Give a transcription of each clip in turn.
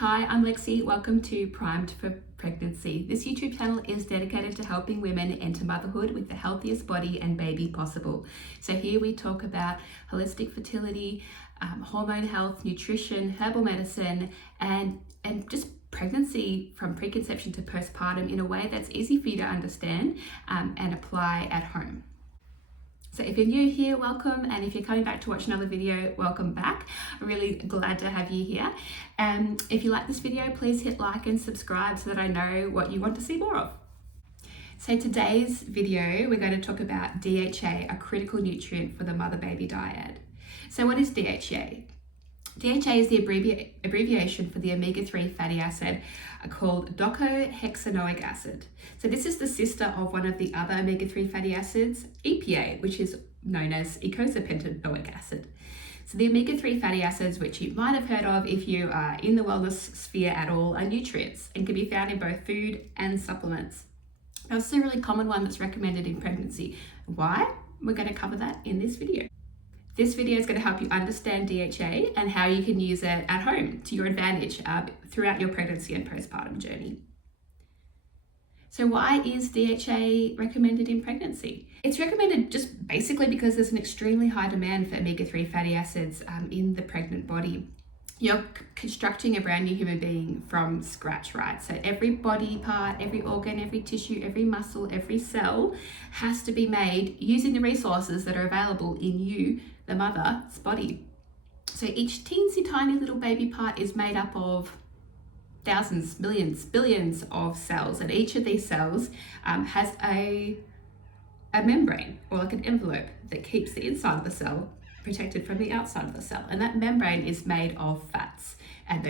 Hi, I'm Lexi. Welcome to Primed for Pregnancy. This YouTube channel is dedicated to helping women enter motherhood with the healthiest body and baby possible. So here we talk about holistic fertility, hormone health, nutrition, herbal medicine, and just pregnancy from preconception to postpartum in a way that's easy for you to understand and apply at home. So if you're new here, welcome, and if you're coming back to watch another video, welcome back. I'm really glad to have you here. If you like this video, please hit like and subscribe so that I know what you want to see more of. So today's video, we're going to talk about DHA, a critical nutrient for the mother-baby dyad. So what is DHA? DHA is the abbreviation for the omega-3 fatty acid called docosahexaenoic acid. So this is the sister of one of the other omega-3 fatty acids, EPA, which is known as eicosapentaenoic acid. So the omega-3 fatty acids, which you might have heard of if you are in the wellness sphere at all, are nutrients and can be found in both food and supplements. Now, this is a really common one that's recommended in pregnancy. Why? We're going to cover that in this video. This video is going to help you understand DHA and how you can use it at home to your advantage throughout your pregnancy and postpartum journey. So why is DHA recommended in pregnancy? It's recommended just basically because there's an extremely high demand for omega-3 fatty acids in the pregnant body. You're constructing a brand new human being from scratch, right? So every body part, every organ, every tissue, every muscle, every cell has to be made using the resources that are available in you, the mother's body. So each teensy tiny little baby part is made up of thousands, millions, billions of cells, and each of these cells has a membrane or like an envelope that keeps the inside of the cell protected from the outside of the cell, and that membrane is made of fats, and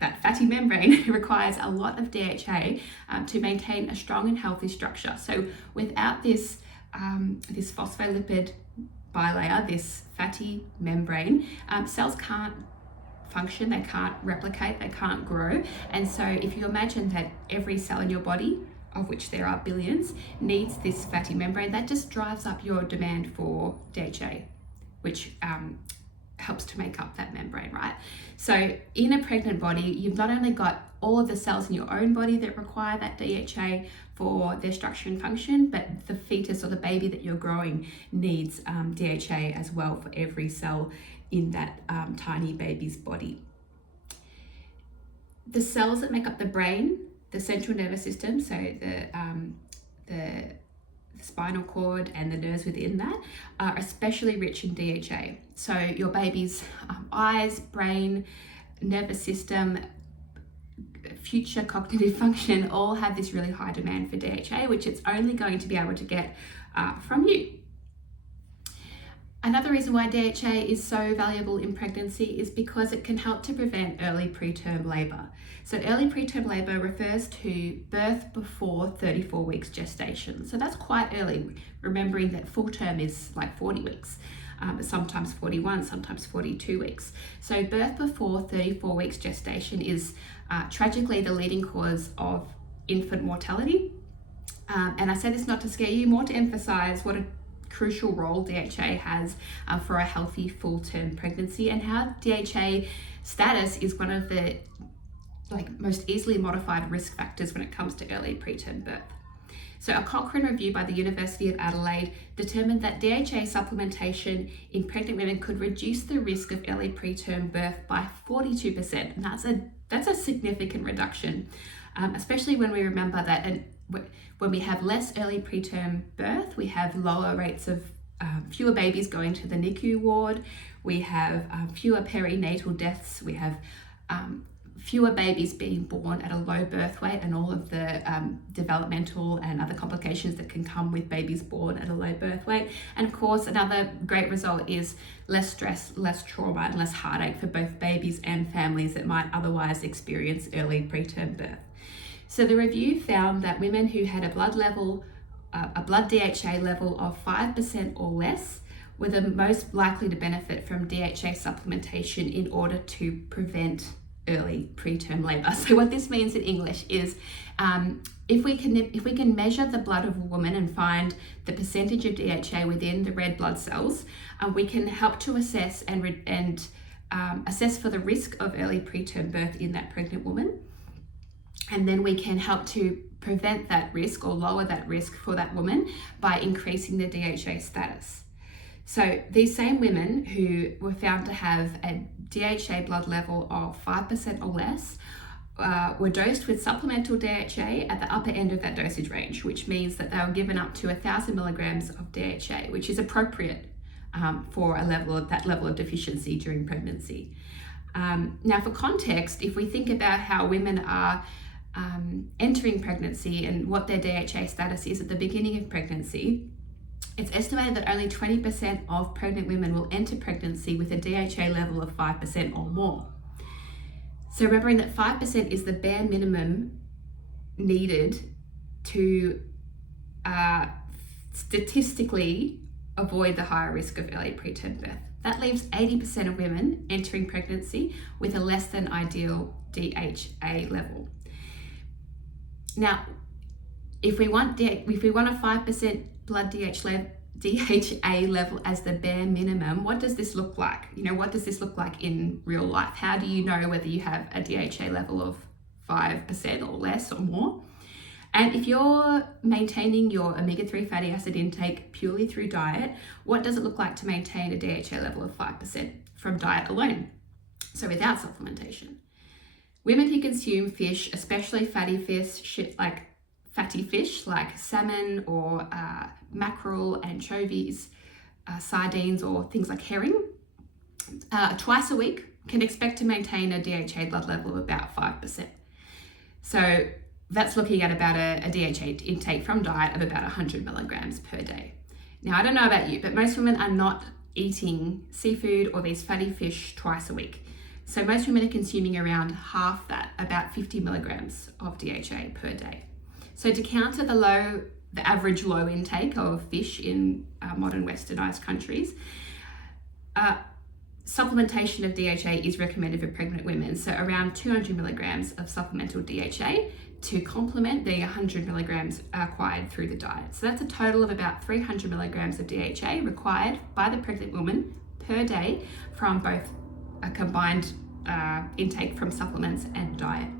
that fatty membrane requires a lot of DHA to maintain a strong and healthy structure. So without this phospholipid bilayer, this fatty membrane, cells can't function, they can't replicate, they can't grow. And so if you imagine that every cell in your body, of which there are billions, needs this fatty membrane, that just drives up your demand for DHA, which helps to make up that membrane, right? So in a pregnant body, you've not only got all of the cells in your own body that require that DHA for their structure and function, but the fetus or the baby that you're growing needs DHA as well for every cell in that tiny baby's body. The cells that make up the brain, the central nervous system, so the spinal cord and the nerves within that are especially rich in DHA. So your baby's eyes, brain, nervous system, future cognitive function all have this really high demand for DHA, which it's only going to be able to get from you. Another reason why DHA is so valuable in pregnancy is because it can help to prevent early preterm labor. So early preterm labor refers to birth before 34 weeks gestation. So that's quite early, remembering that full term is like 40 weeks, sometimes 41, sometimes 42 weeks. So birth before 34 weeks gestation is tragically the leading cause of infant mortality. And I say this not to scare you, more to emphasize what a crucial role DHA has for a healthy full-term pregnancy, and how DHA status is one of the most easily modified risk factors when it comes to early preterm birth. So a Cochrane review by the University of Adelaide determined that DHA supplementation in pregnant women could reduce the risk of early preterm birth by 42%, and that's a significant reduction, especially when we remember that when we have less early preterm birth, we have lower rates of fewer babies going to the NICU ward, we have fewer perinatal deaths, we have fewer babies being born at a low birth weight, and all of the developmental and other complications that can come with babies born at a low birth weight. And of course, another great result is less stress, less trauma, and less heartache for both babies and families that might otherwise experience early preterm birth. So the review found that women who had a blood DHA level of 5% or less were the most likely to benefit from DHA supplementation in order to prevent early preterm labor. So what this means in English is if we can measure the blood of a woman and find the percentage of DHA within the red blood cells, we can help to assess and assess for the risk of early preterm birth in that pregnant woman. And then we can help to prevent that risk or lower that risk for that woman by increasing the DHA status. So these same women who were found to have a DHA blood level of 5% or less were dosed with supplemental DHA at the upper end of that dosage range, which means that they were given up to 1,000 milligrams of DHA, which is appropriate for that level of deficiency during pregnancy. Now, for context, if we think about how women are entering pregnancy and what their DHA status is at the beginning of pregnancy, it's estimated that only 20% of pregnant women will enter pregnancy with a DHA level of 5% or more. So remembering that 5% is the bare minimum needed to statistically avoid the higher risk of early preterm birth. That leaves 80% of women entering pregnancy with a less than ideal DHA level. Now, if we want a 5% blood DHA level as the bare minimum, what does this look like? What does this look like in real life? How do you know whether you have a DHA level of 5% or less or more? And if you're maintaining your omega-3 fatty acid intake purely through diet, what does it look like to maintain a DHA level of 5% from diet alone? So without supplementation. Women who consume fish, especially fatty fish like salmon or mackerel, anchovies, sardines, or things like herring, twice a week can expect to maintain a DHA blood level of about 5%. So that's looking at about a DHA intake from diet of about 100 milligrams per day. Now, I don't know about you, but most women are not eating seafood or these fatty fish twice a week. So most women are consuming around half that, about 50 milligrams of DHA per day. So to counter the average low intake of fish in modern westernized countries, supplementation of DHA is recommended for pregnant women. So around 200 milligrams of supplemental DHA to complement the 100 milligrams acquired through the diet. So that's a total of about 300 milligrams of DHA required by the pregnant woman per day from both a combined intake from supplements and diet.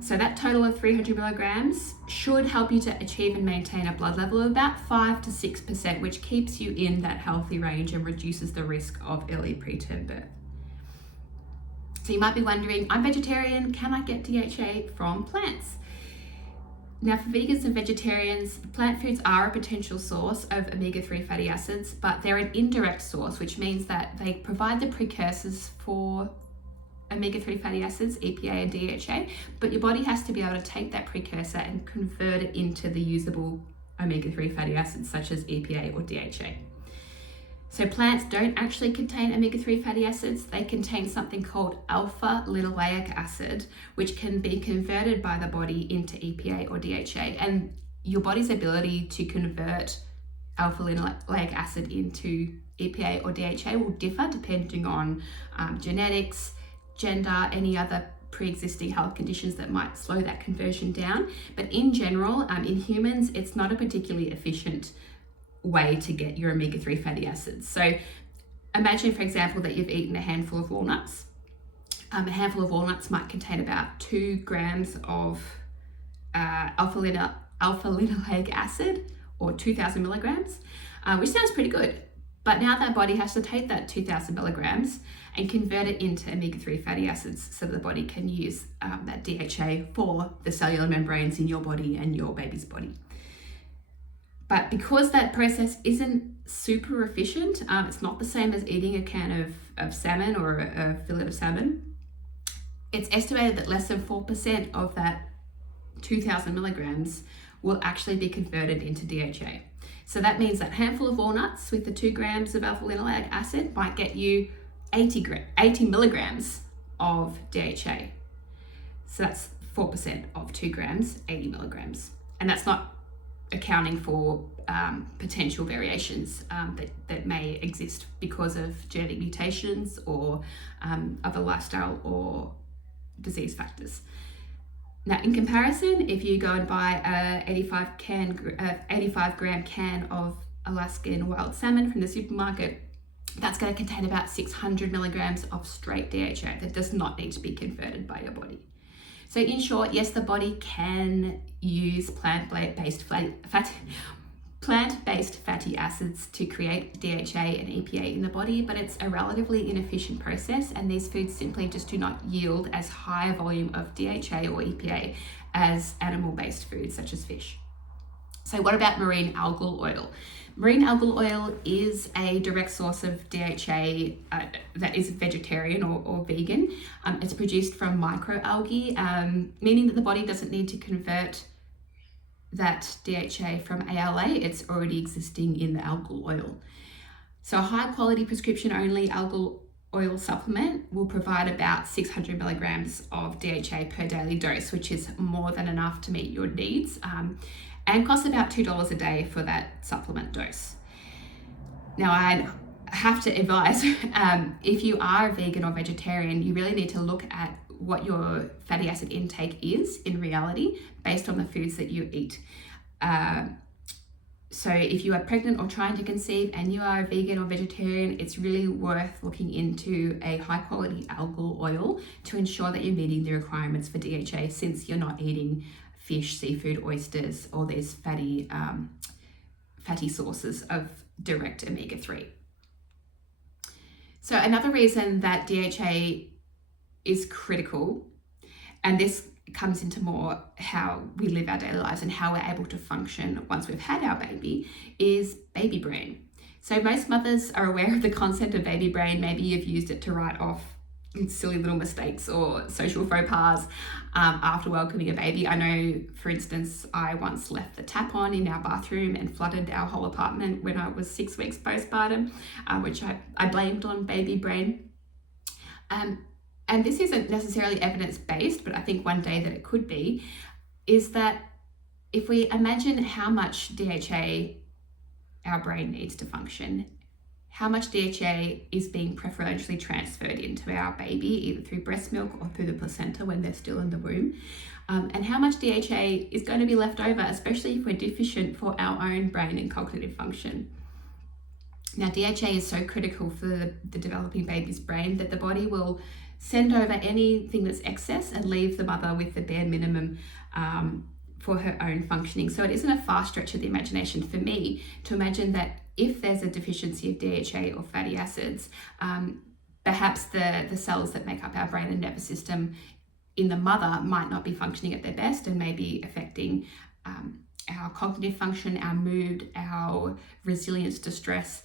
So that total of 300 milligrams should help you to achieve and maintain a blood level of about 5 to 6%, which keeps you in that healthy range and reduces the risk of early preterm birth. So you might be wondering, I'm vegetarian, can I get DHA from plants? Now, for vegans and vegetarians, plant foods are a potential source of omega-3 fatty acids, but they're an indirect source, which means that they provide the precursors for omega-3 fatty acids, EPA and DHA, but your body has to be able to take that precursor and convert it into the usable omega-3 fatty acids such as EPA or DHA. So plants don't actually contain omega-3 fatty acids. They contain something called alpha linoleic acid, which can be converted by the body into EPA or DHA. And your body's ability to convert alpha linoleic acid into EPA or DHA will differ depending on genetics, gender, any other pre-existing health conditions that might slow that conversion down. But in general, in humans, it's not a particularly efficient way to get your omega-3 fatty acids. So imagine, for example, that you've eaten a handful of walnuts. A handful of walnuts might contain about 2 grams of alpha linoleic acid, or 2,000 milligrams, which sounds pretty good. But now that body has to take that 2,000 milligrams and convert it into omega-3 fatty acids so that the body can use that DHA for the cellular membranes in your body and your baby's body. But because that process isn't super efficient, it's not the same as eating a can of salmon or a fillet of salmon. It's estimated that less than 4% of that 2,000 milligrams will actually be converted into DHA. So that means that handful of walnuts with the 2 grams of alpha linoleic acid might get you 80 milligrams of DHA. So that's 4% of 2 grams, 80 milligrams. And that's not accounting for potential variations that may exist because of genetic mutations or other lifestyle or disease factors. Now, in comparison, if you go and buy a 85 gram can of Alaskan wild salmon from the supermarket, that's going to contain about 600 milligrams of straight DHA that does not need to be converted by your body. So in short, yes, the body can use plant-based fatty acids to create DHA and EPA in the body, but it's a relatively inefficient process, and these foods simply just do not yield as high a volume of DHA or EPA as animal-based foods such as fish. So what about marine algal oil? Marine algal oil is a direct source of DHA that is vegetarian or vegan. It's produced from microalgae, meaning that the body doesn't need to convert that DHA from ALA. It's already existing in the algal oil. So a high quality prescription only algal oil supplement will provide about 600 milligrams of DHA per daily dose, which is more than enough to meet your needs, and costs about $2 a day for that supplement dose. Now, I have to advise, if you are vegan or vegetarian, you really need to look at what your fatty acid intake is in reality based on the foods that you eat. So if you are pregnant or trying to conceive and you are vegan or vegetarian, it's really worth looking into a high quality algal oil to ensure that you're meeting the requirements for DHA, since you're not eating fish, seafood, oysters, or these fatty sources of direct omega-3. So another reason that DHA is critical, and this comes into more how we live our daily lives and how we're able to function once we've had our baby, is baby brain. So most mothers are aware of the concept of baby brain. Maybe you've used it to write off silly little mistakes or social faux pas after welcoming a baby. I know, for instance, I once left the tap on in our bathroom and flooded our whole apartment when I was 6 weeks postpartum, which I blamed on baby brain. And this isn't necessarily evidence-based, but I think one day that it could be, is that if we imagine how much DHA our brain needs to function, how much DHA is being preferentially transferred into our baby, either through breast milk or through the placenta when they're still in the womb, and how much DHA is going to be left over, especially if we're deficient for our own brain and cognitive function. Now, DHA is so critical for the developing baby's brain that the body will send over anything that's excess and leave the mother with the bare minimum for her own functioning. So it isn't a far stretch of the imagination for me to imagine that if there's a deficiency of DHA or fatty acids, perhaps the cells that make up our brain and nervous system in the mother might not be functioning at their best and may be affecting our cognitive function, our mood, our resilience to stress,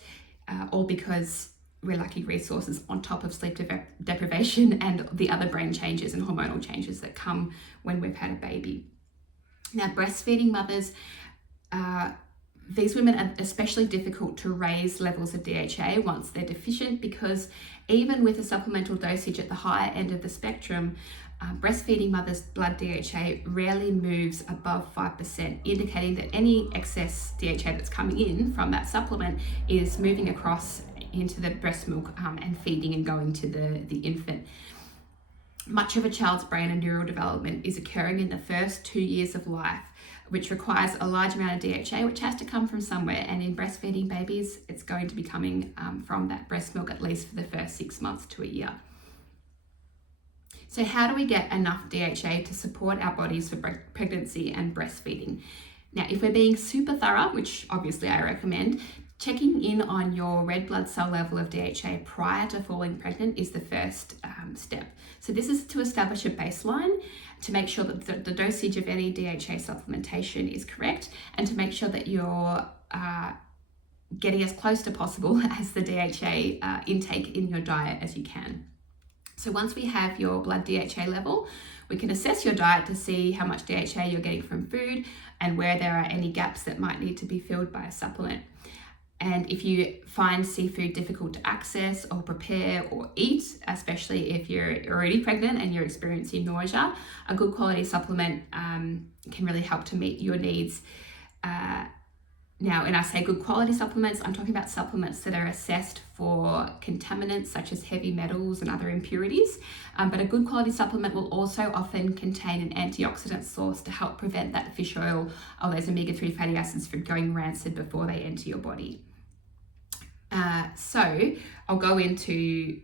all because we're lacking resources on top of sleep deprivation and the other brain changes and hormonal changes that come when we've had a baby. Now, breastfeeding mothers, these women are especially difficult to raise levels of DHA once they're deficient, because even with a supplemental dosage at the higher end of the spectrum, breastfeeding mothers' blood DHA rarely moves above 5%, indicating that any excess DHA that's coming in from that supplement is moving across into the breast milk and feeding and going to the infant. Much of a child's brain and neural development is occurring in the first 2 years of life, which requires a large amount of DHA, which has to come from somewhere. And in breastfeeding babies, it's going to be coming from that breast milk, at least for the first 6 months to a year. So how do we get enough DHA to support our bodies for pregnancy and breastfeeding? Now, if we're being super thorough, which obviously I recommend, checking in on your red blood cell level of DHA prior to falling pregnant is the first step. So this is to establish a baseline, to make sure that the dosage of any DHA supplementation is correct, and to make sure that you're getting as close to possible as the DHA intake in your diet as you can. So once we have your blood DHA level, we can assess your diet to see how much DHA you're getting from food and where there are any gaps that might need to be filled by a supplement. And if you find seafood difficult to access or prepare or eat, especially if you're already pregnant and you're experiencing nausea, a good quality supplement can really help to meet your needs. Now, when I say good quality supplements, I'm talking about supplements that are assessed for contaminants such as heavy metals and other impurities. But a good quality supplement will also often contain an antioxidant source to help prevent that fish oil or those omega-3 fatty acids from going rancid before they enter your body. So I'll go into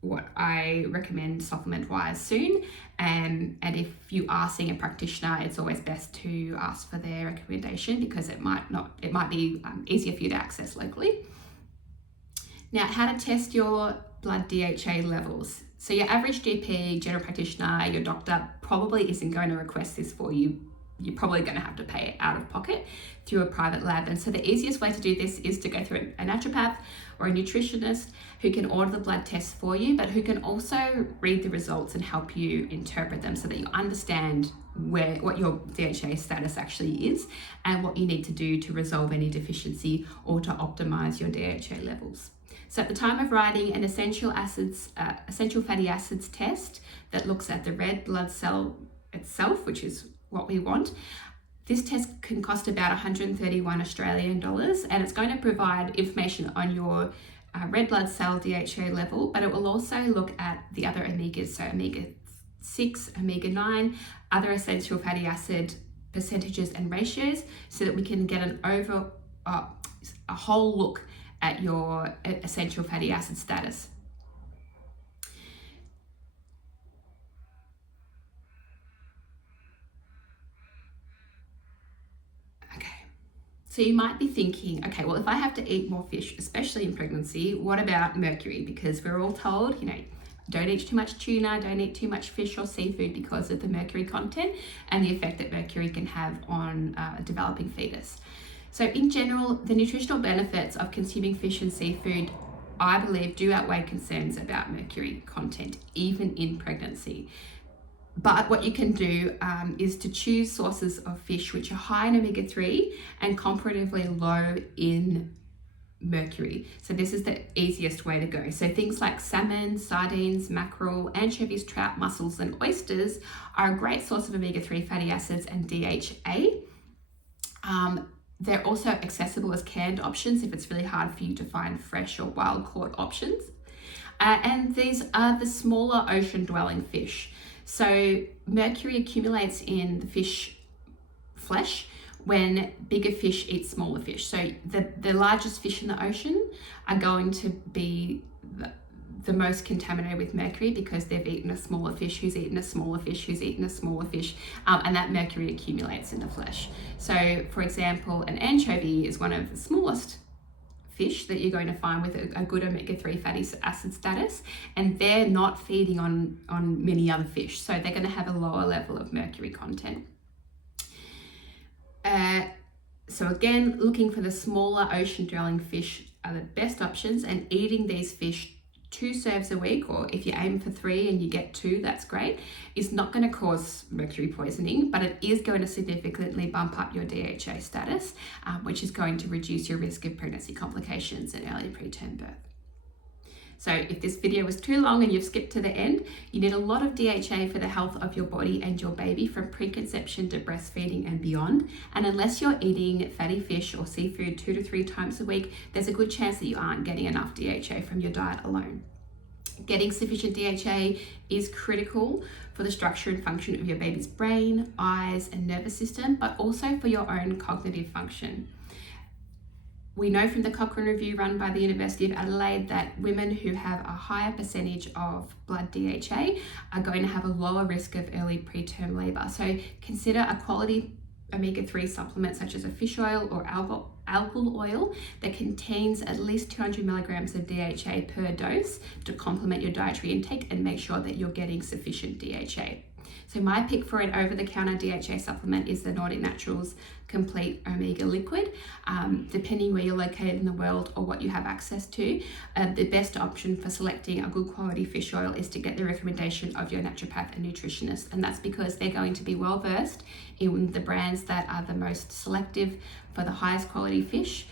what I recommend supplement wise soon, and if you are seeing a practitioner, it's always best to ask for their recommendation because it might be easier for you to access locally. Now, how to test your blood DHA levels. So your average GP, general practitioner, your doctor probably isn't going to request this for you. You're probably going to have to pay it out of pocket through a private lab. And so the easiest way to do this is to go through a naturopath or a nutritionist who can order the blood tests for you, but who can also read the results and help you interpret them so that you understand what your DHA status actually is and what you need to do to resolve any deficiency or to optimize your DHA levels. So at the time of writing, an essential fatty acids test that looks at the red blood cell itself, which is what we want. This test can cost about 131 Australian dollars, and it's going to provide information on your red blood cell DHA level, but it will also look at the other omegas, so omega-6, omega-9, other essential fatty acid percentages and ratios, so that we can get a whole look at your essential fatty acid status. So you might be thinking, okay, well, if I have to eat more fish, especially in pregnancy, what about mercury? Because we're all told, don't eat too much tuna, don't eat too much fish or seafood because of the mercury content and the effect that mercury can have on a developing fetus. So in general, the nutritional benefits of consuming fish and seafood, I believe, do outweigh concerns about mercury content, even in pregnancy. But what you can do is to choose sources of fish which are high in omega-3 and comparatively low in mercury. So this is the easiest way to go. So things like salmon, sardines, mackerel, anchovies, trout, mussels, and oysters are a great source of omega-3 fatty acids and DHA. They're also accessible as canned options if it's really hard for you to find fresh or wild-caught options. And these are the smaller ocean-dwelling fish. So mercury accumulates in the fish flesh when bigger fish eat smaller fish. So the largest fish in the ocean are going to be the most contaminated with mercury because they've eaten a smaller fish who's eaten a smaller fish who's eaten a smaller fish, and that mercury accumulates in the flesh. So for example, an anchovy is one of the smallest fish that you're going to find with a good omega-3 fatty acid status, and they're not feeding on many other fish, so they're going to have a lower level of mercury content. So again, looking for the smaller ocean-dwelling fish are the best options, and eating these fish 2 serves a week, or if you aim for 3 and you get 2, that's great, is not going to cause mercury poisoning, but it is going to significantly bump up your DHA status, which is going to reduce your risk of pregnancy complications and early preterm birth. So if this video was too long and you've skipped to the end, you need a lot of DHA for the health of your body and your baby from preconception to breastfeeding and beyond. And unless you're eating fatty fish or seafood 2 to 3 times a week, there's a good chance that you aren't getting enough DHA from your diet alone. Getting sufficient DHA is critical for the structure and function of your baby's brain, eyes, and nervous system, but also for your own cognitive function. We know from the Cochrane review run by the University of Adelaide that women who have a higher percentage of blood DHA are going to have a lower risk of early preterm labour. So consider a quality omega-3 supplement such as a fish oil or algal oil that contains at least 200 milligrams of DHA per dose to complement your dietary intake and make sure that you're getting sufficient DHA. So my pick for an over-the-counter DHA supplement is the Nordic Naturals Complete Omega Liquid. Depending where you're located in the world or what you have access to, the best option for selecting a good quality fish oil is to get the recommendation of your naturopath and nutritionist, and that's because they're going to be well versed in the brands that are the most selective for the highest quality fish,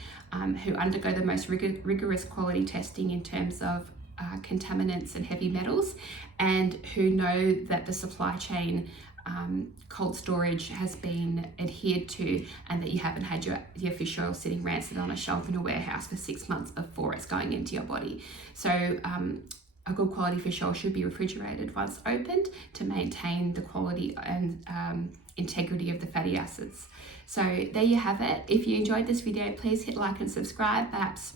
who undergo the most rigorous quality testing in terms of contaminants and heavy metals, and who know that the supply chain cold storage has been adhered to, and that you haven't had your fish oil sitting rancid on a shelf in a warehouse for 6 months before it's going into your body. So a good quality fish oil should be refrigerated once opened to maintain the quality and integrity of the fatty acids. So there you have it. If you enjoyed this video, please hit like and subscribe. Perhaps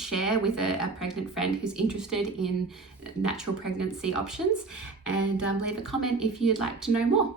share with a pregnant friend who's interested in natural pregnancy options, and leave a comment if you'd like to know more.